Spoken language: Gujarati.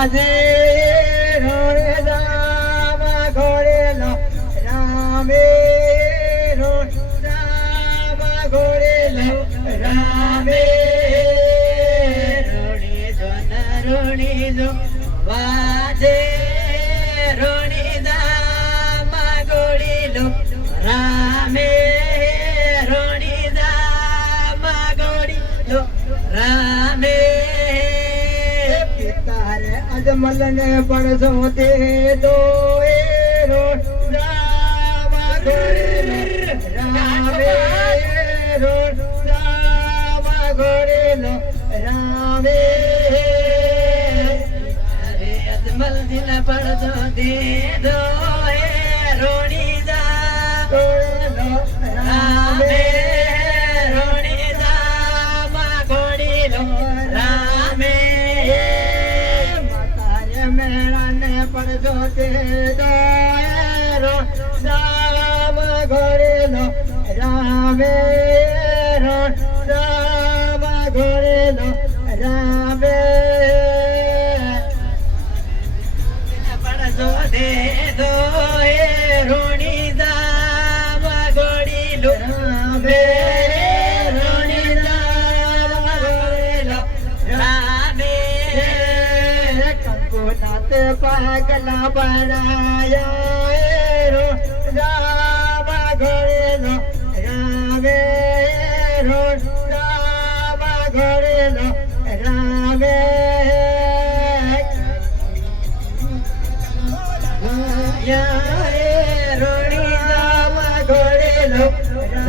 વાજે રોણે રામ ઘોડેલો રામે રામ ઘોડેલો રામે રોણી જો વાજે રોણી દામ ઘોડેલો રામે રોણી દામ ઘોડેલો રામે અજમલ ને પડસો તે દો રામ ઘોડેલો રામે રામ ઘોડેલો રામે અજમલ દિલ પડસો તે દો રોણી દામ રામે રોણી દામ ઘોડેલો રામે પડજો તે દો રામ ઘોડેલો રામે રામ ઘોડેલો રામે પડજો તે દો રોણી દામ ઘોડેલો રામે રોણી દામ ઘોડેલો રામે કંકુનાથ પાગલા બનાયા રામ ઘોડેલો રામે રામ ઘોડેલો રામે યા